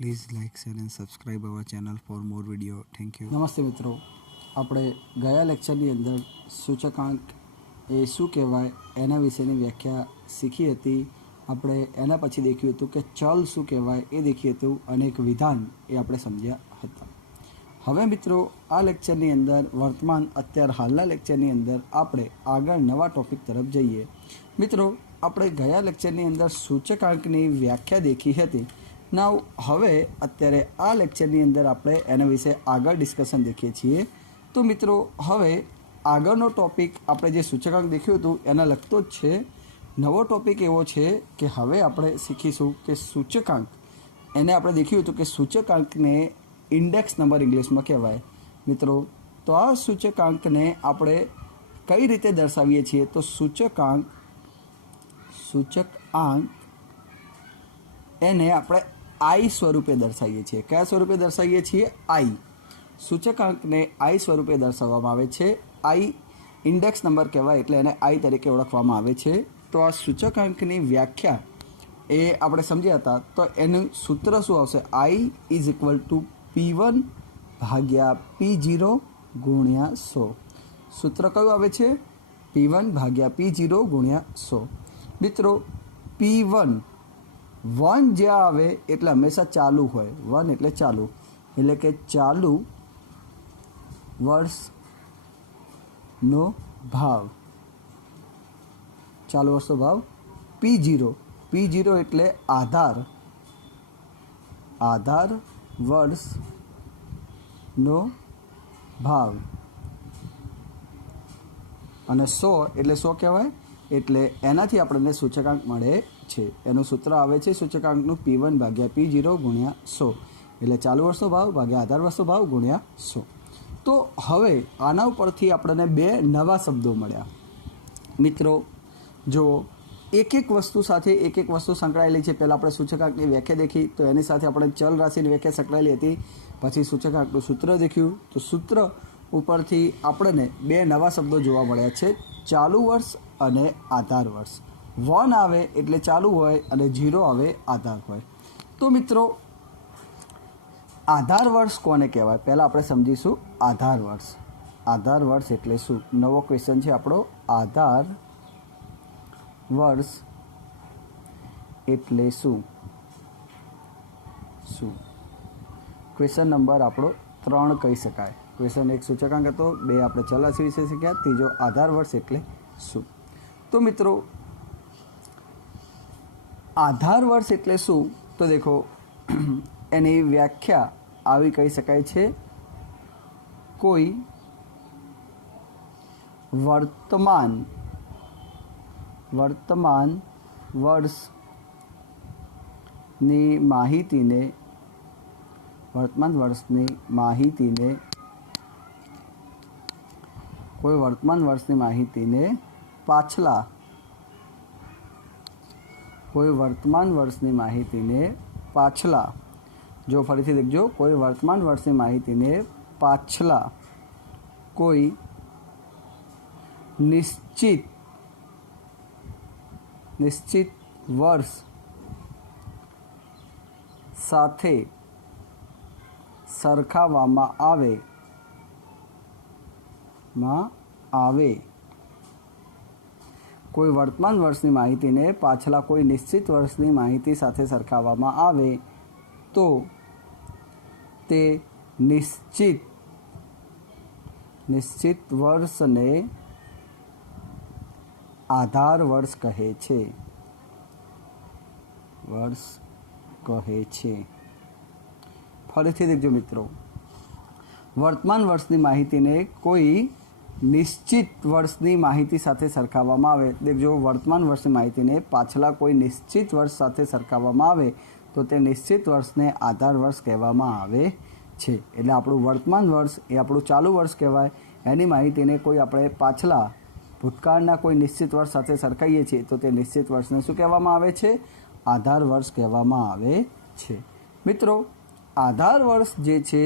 Please like, share and subscribe our channel for more video. Thank you. નમસ્તે મિત્રો, આપણે ગયા લેક્ચરની અંદર સૂચકાંક એ શું કહેવાય એના વિશેની વ્યાખ્યા શીખી હતી. આપણે એના પછી દેખ્યું હતું કે ચલ શું કહેવાય એ દેખ્યું હતું અને એક વિધાન એ આપણે સમજ્યા હતા. હવે મિત્રો આ લેક્ચરની અંદર અત્યાર હાલના લેક્ચરની અંદર આપણે આગળ નવા ટૉપિક તરફ જઈએ. મિત્રો આપણે ગયા લેક્ચરની અંદર સૂચકાંકની વ્યાખ્યા દેખી હતી. નાવ હવે અત્યારે આ લેક્ચરની અંદર આપણે એના વિશે આગળ ડિસ્કશન દેખીએ છીએ. તો મિત્રો હવે આગળનો ટૉપિક આપણે જે સૂચકાંક દેખ્યું હતું એના લગતો જ છે. નવો ટૉપિક એવો છે કે હવે આપણે શીખીશું કે સૂચકાંક એને આપણે દેખ્યું હતું કે સૂચકાંકને ઇન્ડેક્સ નંબર ઇંગ્લિશમાં કહેવાય. મિત્રો તો આ સૂચકાંકને આપણે કઈ રીતે દર્શાવીએ છીએ? તો સૂચકાંક એને આપણે આઈ સ્વરૂપે દર્શાવીએ છીએ. કયા સ્વરૂપે દર્શાવીએ છીએ? આઈ. સૂચકાંકને આઈ સ્વરૂપે દર્શાવવામાં આવે છે. આઈ ઇન્ડેક્સ નંબર કહેવાય એટલે એને આઈ તરીકે ઓળખવામાં આવે છે. તો આ સૂચકાંકની વ્યાખ્યા એ આપણે સમજ્યા હતા. તો એનું સૂત્ર શું આવશે? આઈ ઇઝ ઇક્વલ ટુ P1 ભાગ્યા P0 ગુણ્યા 100. સૂત્ર કયું આવે છે? P1 ભાગ્યા P0 ગુણ્યા 100. મિત્રો P1 જ્યાં આવે એટલે હંમેશા ચાલુ હોય. 1 એટલે ચાલુ, એટલે કે ચાલુ વર્ષનો ભાવ. ચાલુ વર્ષનો ભાવ. P0 એટલે આધાર વર્ષનો ભાવ. અને 100 એટલે 100 કહેવાય. એટલે એનાથી આપણને સૂચકાંક મળે છે. એનું સૂત્ર આવે છે સૂચકાંકનું P1 ભાગ્યા P0 ગુણ્યા 100. એટલે ચાલુ વર્ષનો ભાવ ભાગ્યા આધાર વર્ષનો ભાવ ગુણ્યા 100. તો હવે આના ઉપરથી આપણને બે નવા શબ્દો મળ્યા. મિત્રો જો એક વસ્તુ સાથે એક વસ્તુ સંકળાયેલી છે. પહેલાં આપણે સૂચકાંકની વ્યાખ્યા દેખી તો એની સાથે આપણે ચલ રાશિની વ્યાખ્યા સંકળાયેલી હતી. પછી સૂચકાંકનું સૂત્ર દેખ્યું તો સૂત્ર ઉપરથી આપણને બે નવા શબ્દો જોવા મળ્યા છે, ચાલુ વર્ષ અને આધાર વર્ષ. 1 આવે એટલે ચાલુ હોય અને 0 આવે આધાર હોય. તો મિત્રો આધાર વર્ષ કોને કહેવાય? પહેલાં આપણે સમજીશું આધાર વર્ષ. આધાર વર્ષ એટલે શું? નવો ક્વેશ્ચન છે આપણો. આધાર વર્ષ એટલે શું? ક્વેશ્ચન નંબર આપણો 3 કહી શકાય. ક્વેશ્ચન 1 સૂચકાંક હતો, 2 આપણે ચલ રાશિ વિશે શીખ્યા, ત્રીજો આધાર વર્ષ એટલે શું. તો મિત્રો આધાર વર્ષ એટલે શું? તો દેખો એની વ્યાખ્યા આવી કહી શકાય છે, કોઈ વર્તમાન વર્ષની માહિતીને પાછલા જો ફરીથી દેખજો, કોઈ વર્તમાન વર્ષની માહિતીને પાછલા કોઈ નિશ્ચિત વર્ષ સાથે સરખાવવામાં આવે. કોઈ વર્તમાન વર્ષની માહિતીને પાછલા કોઈ નિશ્ચિત વર્ષની માહિતી સાથે સરખાવવામાં આવે તો તે નિશ્ચિત વર્ષને આધાર વર્ષ કહે છે. ફરીથી દેખજો મિત્રો, વર્તમાન વર્ષની માહિતીને કોઈ નિશ્ચિત વર્ષની માહિતી સાથે સરખાવવામાં આવે. દેખજો, વર્તમાન વર્ષની માહિતીને પાછલા કોઈ નિશ્ચિત વર્ષ સાથે સરખાવવામાં આવે તો તે નિશ્ચિત વર્ષને આધાર વર્ષ કહેવામાં આવે છે. એટલે આપણું વર્તમાન વર્ષ એ આપણું ચાલુ વર્ષ કહેવાય. એની માહિતીને કોઈ આપણે પાછલા ભૂતકાળના કોઈ નિશ્ચિત વર્ષ સાથે સરખાઈએ છીએ તો તે નિશ્ચિત વર્ષને શું કહેવામાં આવે છે? આધાર વર્ષ કહેવામાં આવે છે. મિત્રો આધાર વર્ષ જે છે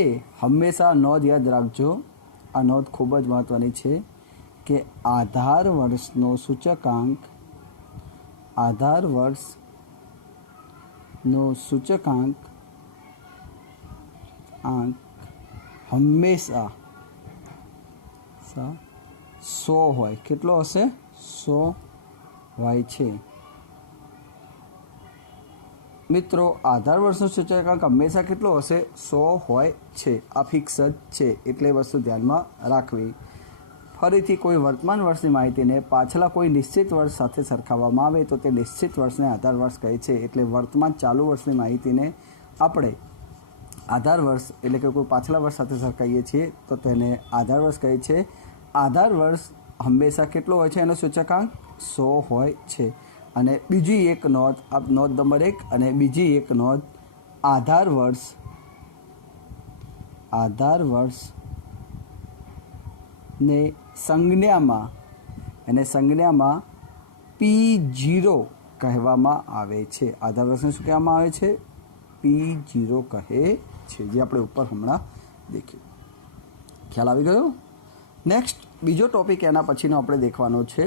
એ હંમેશા નોંધ યાદ રાખજો. આ નોંધ ખૂબ જ મહત્ત્વની છે કે આધાર વર્ષનો સૂચકાંક આધાર વર્ષનો સૂચકાંક સૂચકાંક હંમેશા 100 હોય. કેટલો હશે? 100 હોય છે. મિત્રો, આધાર વર્ષનો સૂચકાંક હંમેશા કેટલો હશે? 100 હોય છે. આ ફિક્સ જ છે, એટલે વસ્તુ ધ્યાનમાં રાખવી. ફરીથી કોઈ વર્તમાન વર્ષની માહિતીને પાછલા કોઈ નિશ્ચિત વર્ષ સાથે સરખાવવામાં આવે તો તે નિશ્ચિત વર્ષને આધાર વર્ષ કહે છે. એટલે વર્તમાન ચાલુ વર્ષની માહિતીને આપણે આધાર વર્ષ એટલે કે કોઈ પાછલા વર્ષ સાથે સરખાવીએ છીએ તો તેને આધાર વર્ષ કહે છે. આધાર વર્ષ હંમેશા કેટલો હોય છે? એનો સૂચકાંક 100 હોય છે. અને બીજી એક નોંધ, આ નોંધ નંબર 1, અને બીજી એક નોંધ, આધાર વર્ષને સંજ્ઞામાં P0 કહેવામાં આવે છે. આધાર વર્ષને શું કહેવામાં આવે છે? P0 કહે છે, જે આપણે ઉપર હમણાં દેખ્યું. ખ્યાલ આવી ગયો? નેક્સ્ટ બીજો ટોપિક એના પછીનો આપણે દેખવાનો છે.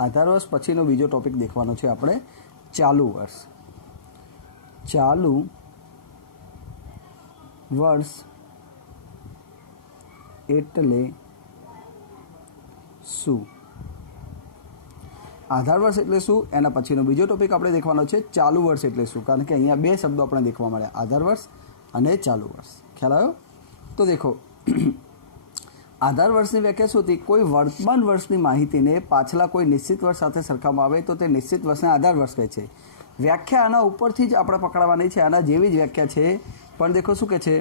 આધાર વર્ષ પછીનો બીજો ટોપિક દેખવાનો છે આપણે ચાલુ વર્ષ. ચાલુ વર્ષ એટલે શું? આધાર વર્ષ એટલે શું? એના પછીનો બીજો ટોપિક આપણે દેખવાનો છે ચાલુ વર્ષ એટલે શું. કારણ કે અહીંયા બે શબ્દો આપણે દેખવા મળ્યા, આધાર વર્ષ અને ચાલુ વર્ષ. ખ્યાલ આવ્યો? તો દેખો, આધાર વર્ષની વ્યાખ્યા શું હતી? કોઈ વર્તમાન વર્ષની માહિતીને પાછલા કોઈ નિશ્ચિત વર્ષ સાથે સરખાવવામાં આવે તો તે નિશ્ચિત વર્ષને આધાર વર્ષ કહે છે. વ્યાખ્યા આના ઉપરથી જ આપણે પકડવાની છે, આના જેવી જ વ્યાખ્યા છે. પણ દેખો શું કહે છે?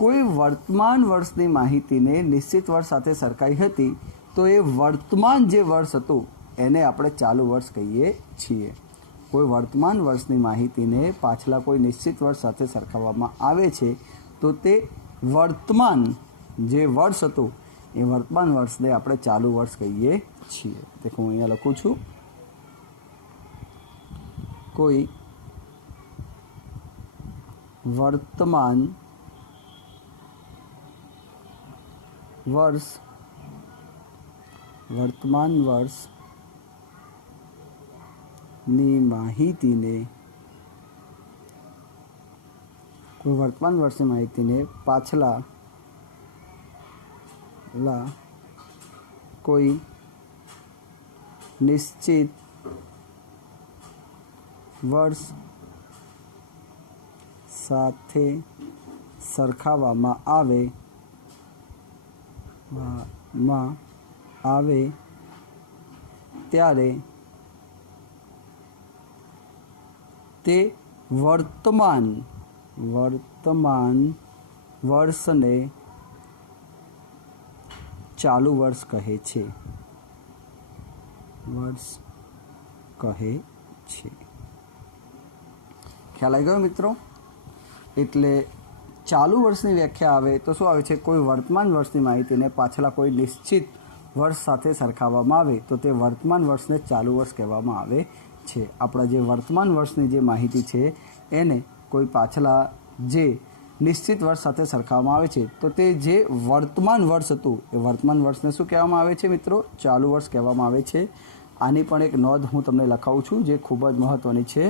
કોઈ વર્તમાન વર્ષની માહિતીને નિશ્ચિત વર્ષ સાથે સરખાઈ હતી તો એ વર્તમાન જે વર્ષ હતું એને આપણે ચાલુ વર્ષ કહીએ છીએ. કોઈ વર્તમાન વર્ષની માહિતીને પાછલા કોઈ નિશ્ચિત વર્ષ સાથે સરખાવવામાં આવે છે તો તે વર્તમાન જે વર્ષ હતું એ વર્તમાન વર્ષને આપણે ચાલુ વર્ષ કહીએ છીએ. દેખો, હું અહીંયા લખું છું, કોઈ વર્તમાન વર્ષની માહિતીને પાછલા કોઈ નિશ્ચિત વર્ષ સાથે સરખાવવામાં આવે ત્યારે તે વર્તમાન વર્ષને ચાલુ વર્ષ કહે છે. ખ્યાલ આવી ગયો મિત્રો? એટલે ચાલુ વર્ષની વ્યાખ્યા આવે તો શું આવે છે? કોઈ વર્તમાન વર્ષની માહિતીને પાછલા કોઈ નિશ્ચિત વર્ષ સાથે સરખાવવામાં આવે તો તે વર્તમાન વર્ષને ચાલુ વર્ષ કહેવામાં આવે છે. આપણા જે વર્તમાન વર્ષની જે માહિતી છે એને કોઈ પાછલા જે નિશ્ચિત વર્ષ સાથે સરખાવવામાં આવે છે તો તે જે વર્તમાન વર્ષ હતું એ વર્તમાન વર્ષને શું કહેવામાં આવે છે મિત્રો? ચાલુ વર્ષ કહેવામાં આવે છે. આની પણ એક નોંધ હું તમને લખાવું છું જે ખૂબ જ મહત્ત્વની છે.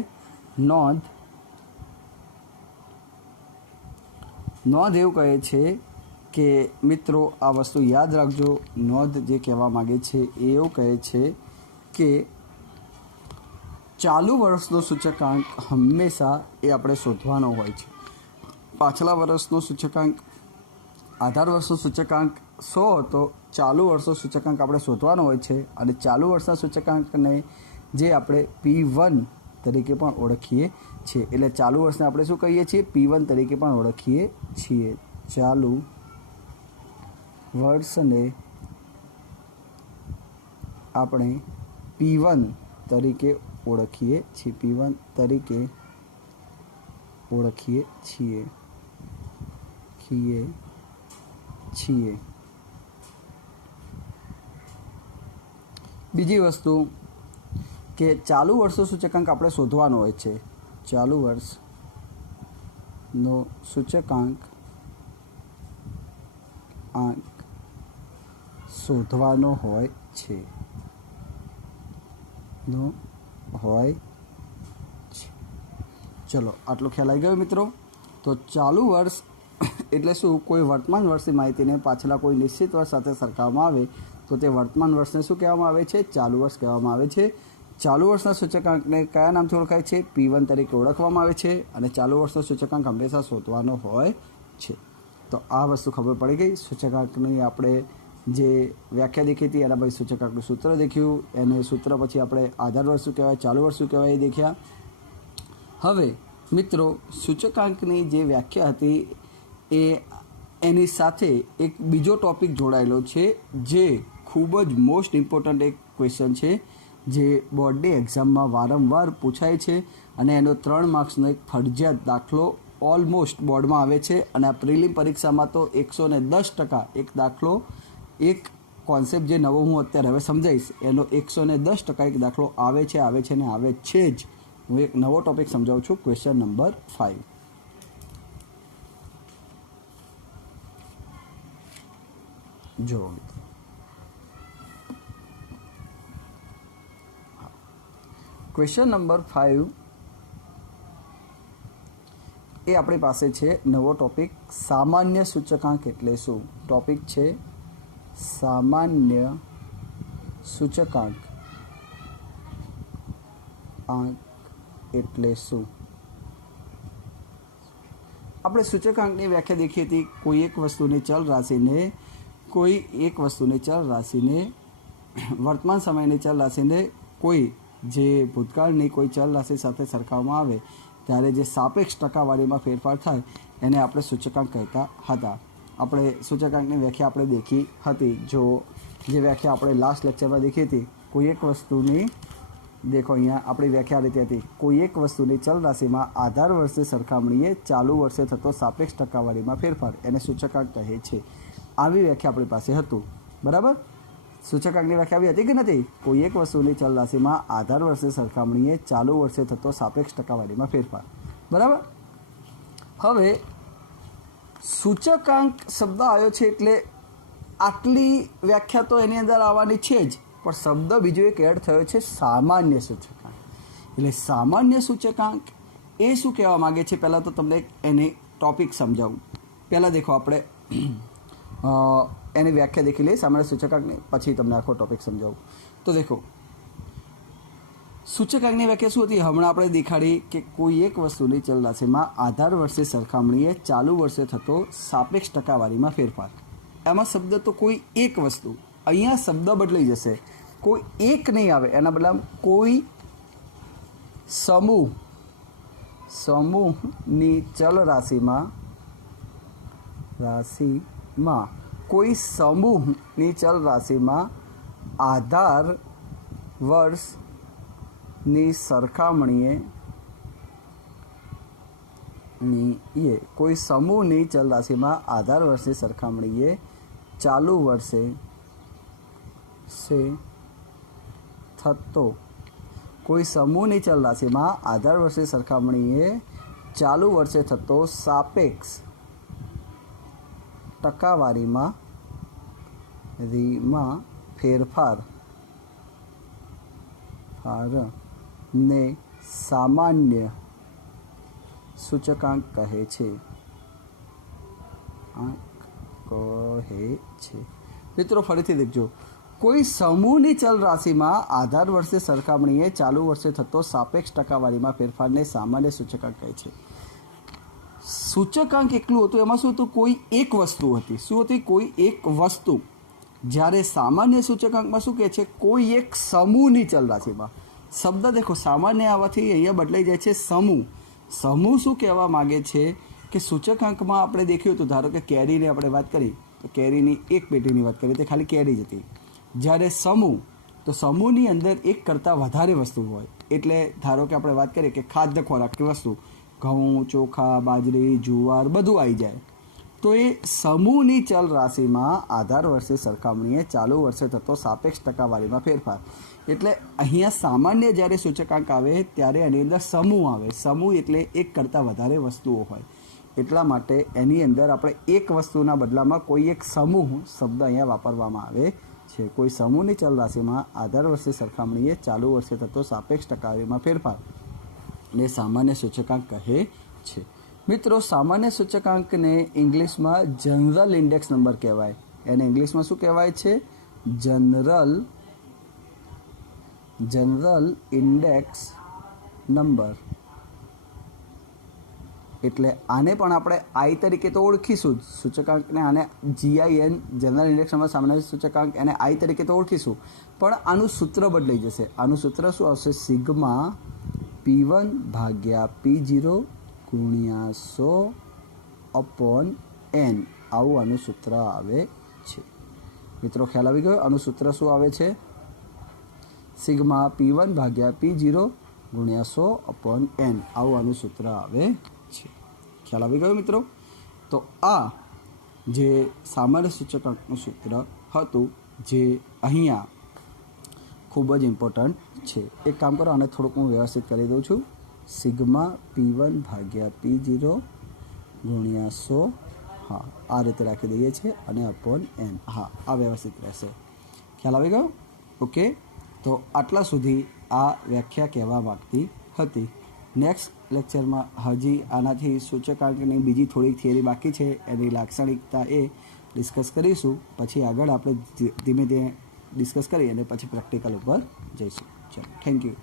નોંધ એવું કહે છે કે મિત્રો આ વસ્તુ યાદ રાખજો. નોંધ જે કહેવા માગે છે એ એવું કહે છે કે ચાલુ વર્ષનો સૂચકાંક હંમેશા એ આપણે શોધવાનો હોય છે. પાછલા વર્ષનો સૂચકાંક, આધાર વર્ષનો સૂચકાંક 100 હતો, ચાલુ વર્ષનો સૂચકાંક આપણે શોધવાનો હોય છે. અને ચાલુ વર્ષના સૂચકાંકને જે આપણે P1 તરીકે પણ ઓળખીએ છીએ. એટલે ચાલુ વર્ષને આપણે શું કહીએ છીએ? P1 તરીકે પણ ઓળખીએ છીએ. ચાલુ વર્ષને આપણે P1 તરીકે ઓળખીએ છીએ. બીજી વસ્તુ કે ચાલુ વર્ષનો સૂચકાંક આપણે શોધવાનો હોય છે. ચાલુ વર્ષનો સૂચકાંક શોધવાનો હોય છે. ચલો, આટલો ખ્યાલ આવી ગયો મિત્રો? તો ચાલુ વર્ષ એટલે શું? કોઈ વર્તમાન વર્ષની માહિતીને પાછલા કોઈ નિશ્ચિત વર્ષ સાથે સરખાવવામાં આવે તો તે વર્તમાન વર્ષને શું કહેવામાં આવે છે? ચાલુ વર્ષ કહેવામાં આવે છે. ચાલુ વર્ષના સૂચકાંકને કયા નામથી ઓળખાય છે? P1 તરીકે ઓળખવામાં આવે છે. અને ચાલુ વર્ષનો સૂચકાંક હંમેશા શોધવાનો હોય છે. તો આ વસ્તુ ખબર પડી ગઈ. સૂચકાંકની આપણે જે વ્યાખ્યા દેખી હતી એના પછી સૂચકાંકનું સૂત્ર દેખ્યું, એને સૂત્ર પછી આપણે આધાર વર્ષ શું કહેવાય, ચાલુ વર્ષ શું કહેવાય એ દેખ્યા. હવે મિત્રો, સૂચકાંકની જે વ્યાખ્યા હતી એની સાથે એક બીજો ટૉપિક જોડાયેલો છે જે ખૂબ જ મોસ્ટ ઇમ્પોર્ટન્ટ એક ક્વેશ્ચન છે, જે બોર્ડની એક્ઝામમાં વારંવાર પૂછાય છે અને એનો 3 માર્ક્સનો એક ફરજિયાત દાખલો ઓલમોસ્ટ બોર્ડમાં આવે છે. અને આ પ્રિલિમ પરીક્ષામાં તો 110% એક દાખલો, એક કોન્સેપ્ટ જે નવો હું અત્યારે હવે સમજાવીશ એનો 110% એક દાખલો આવે છે ને આવે છે જ. હું એક નવો ટૉપિક સમજાવું છું, ક્વેશ્ચન નંબર 5. જો ક્વેશ્ચન નંબર 5 એ આપણી પાસે છે નવો ટોપિક, સામાન્ય સૂચકાંક એટલે શું? ટોપિક છે સામાન્ય સૂચકાંક એટલે શું? આપણે સૂચકાંકની વ્યાખ્યા દેખી હતી. કોઈ એક વસ્તુની ચલ રાશિને વર્તમાન સમયની ચલ રાશિને કોઈ જે ભૂતકાળની કોઈ ચલ રાશિ સાથે સરખાવવામાં આવે ત્યારે જે સાપેક્ષ ટકાવારીમાં ફેરફાર થાય એને આપણે સૂચકાંક કહેતા હતા. આપણે સૂચકાંકની વ્યાખ્યા આપણે દેખી હતી. જો જે વ્યાખ્યા આપણે લાસ્ટ લેક્ચરમાં દેખી હતી, કોઈ એક વસ્તુની, દેખો અહીંયા આપણી વ્યાખ્યા આ રીતે હતી, કોઈ એક વસ્તુની ચલ રાશિમાં આધાર વર્ષની સરખામણીએ ચાલુ વર્ષે થતો સાપેક્ષ ટકાવારીમાં ફેરફાર એને સૂચકાંક કહે છે. આવી વ્યાખ્યા આપણી પાસે હતું. બરાબર? સૂચકાંકની વ્યાખ્યા આવી હતી કે નથી? કોઈ એક વસ્તુની ચલ રાશિમાં આધાર વર્ષની સરખામણીએ ચાલુ વર્ષે થતો સાપેક્ષ ટકાવારીમાં ફેરફાર. બરાબર? હવે સૂચકાંક શબ્દ આવ્યો છે એટલે આટલી વ્યાખ્યા તો એની અંદર આવવાની છે જ, પણ શબ્દ બીજો એક એડ થયો છે, સામાન્ય સૂચકાંક. એટલે સામાન્ય સૂચકાંક એ શું કહેવા માગે છે? પહેલાં તો તમને એની ટૉપિક સમજાવું. પહેલાં દેખો, આપણે એની વ્યાખ્યા દેખી લઈએ સામાન્ય સૂચકાંકની, પછી તમને આખો ટૉપિક સમજાવું. તો દેખો, સૂચકાંકની વ્યાખ્યા શું હતી? હમણાં આપણે દેખાડી કે કોઈ એક વસ્તુની ચલ રાશિમાં આધાર વર્ષે સરખામણીએ ચાલુ વર્ષે થતો સાપેક્ષ ટકાવારીમાં ફેરફાર. એમાં શબ્દ તો કોઈ એક વસ્તુ, અહીંયા શબ્દ બદલાઈ જશે, કોઈ એક નહીં આવે, એના બદલામાં કોઈ સમૂહની ચલ રાશિમાં કોઈ સમૂહની ચલ રાશિમાં આધાર વર્ષની સરખામણીએ કોઈ સમૂહની ચલ રાશિમાં આધાર વર્ષની સરખામણીએ ચાલુ વર્ષે થતો, કોઈ સમૂહની ચલ રાશિમાં આધાર વર્ષની સરખામણીએ ચાલુ વર્ષે થતો સાપેક્ષ ટકાવારીમાં ફેરફાર ને સામાન્ય સૂચકાંક કહે છે. મિત્રો ફરીથી દેખજો, કોઈ સમૂહની ચલ રાશિમાં આધાર વર્ષે સરખામણીએ ચાલુ વર્ષે થતો સાપેક્ષ ટકાવારીમાં ફેરફારને સામાન્ય સૂચકાંક કહે છે. સૂચકાંક એકલું હતું, એમાં શું હતું? કોઈ એક વસ્તુ હતી. શું હતી? કોઈ એક વસ્તુ. જ્યારે સામાન્ય સૂચકાંકમાં શું કહે છે? કોઈ એક સમૂહની ચલ રાશિમાં. શબ્દ દેખો, સામાન્ય આવવાથી અહીંયા બદલાઈ જાય છે સમૂહ. સમૂહ શું કહેવા માગે છે કે સૂચકાંકમાં આપણે દેખ્યું હતું, ધારો કે કેરીની આપણે વાત કરી તો કેરીની એક પેટીની વાત કરીએ તો ખાલી કેરી જ હતી. જ્યારે સમૂહ, તો સમૂહની અંદર એક કરતાં વધારે વસ્તુ હોય. એટલે ધારો કે આપણે વાત કરીએ કે ખાદ્ય ખોરાકની વસ્તુ, ઘઉં, ચોખા, બાજરી, જુવાર બધું આવી જાય. તો એ સમૂહની ચલ રાશિમાં આધાર વર્ષે સરખામણીએ ચાલુ વર્ષે થતો સાપેક્ષ ટકાવારીમાં ફેરફાર. એટલે અહીંયા સામાન્ય જ્યારે સૂચકાંક આવે ત્યારે એની અંદર સમૂહ આવે. સમૂહ એટલે એક કરતાં વધારે વસ્તુઓ હોય. એટલા માટે એની અંદર આપણે એક વસ્તુના બદલામાં કોઈ એક સમૂહ શબ્દ અહીંયા વાપરવામાં આવે છે. કોઈ સમૂહની ચલ રાશિમાં આધાર વર્ષે સરખામણીએ ચાલુ વર્ષે થતો સાપેક્ષ ટકાવારીમાં ફેરફાર ને સામાન્ય સૂચકાંક કહે છે. મિત્રો સામાન્ય સૂચકાંકને ઇંગ્લિશમાં જનરલ ઇન્ડેક્સ નંબર કહેવાય. એને ઇંગ્લિશમાં શું કહેવાય છે? General index number. એટલે આને પણ આપણે આઈ તરીકે તો ઓળખીશું જ. સૂચકાંકને આને GIN જનરલ ઇન્ડેક્સ નંબર સામાન્ય સૂચકાંક એને આઈ તરીકે તો ઓળખીશું, પણ આનું સૂત્ર બદલાઈ જશે. આનું સૂત્ર શું આવશે? સિગ્મા P1 ભાગ્યા P0 ગુણ્યા 100/n. આવું આનું સૂત્ર આવે છે. મિત્રો ખ્યાલ આવી ગયો? આનું સૂત્ર શું આવે છે? સિગ્મા P1 ભાગ્યા P0 ગુણ્યા 100/n. આવું આનું સૂત્ર આવે છે. ખ્યાલ આવી ગયો મિત્રો? તો આ જે સામાન્ય સૂચકાંકનું સૂત્ર હતું, જે અહીંયા ખૂબ જ ઇમ્પોર્ટન્ટ છે. એક કામ કરો, આને થોડુંક હું વ્યવસ્થિત કરી દઉં છું. સિગ્મા P1 ભાગ્યા P0 ગુણ્યા 100, હા આ રીતે રાખી દઈએ છીએ, અને /n. હા આ વ્યવસ્થિત રહેશે. ખ્યાલ આવી ગયો? ઓકે, તો આટલા સુધી આ વ્યાખ્યા કહેવા માગતી હતી. નેક્સ્ટ લેક્ચરમાં હજી આનાથી સૂચકાંકની બીજી થોડીક થિયરી બાકી છે, એની લાક્ષણિકતા એ ડિસ્કસ કરીશું. પછી આગળ આપણે ધીમે ધીમે ડિસ્કસ કરી અને પછી પ્રેક્ટિકલ ઉપર જઈશું. ચલો, થેન્ક યુ.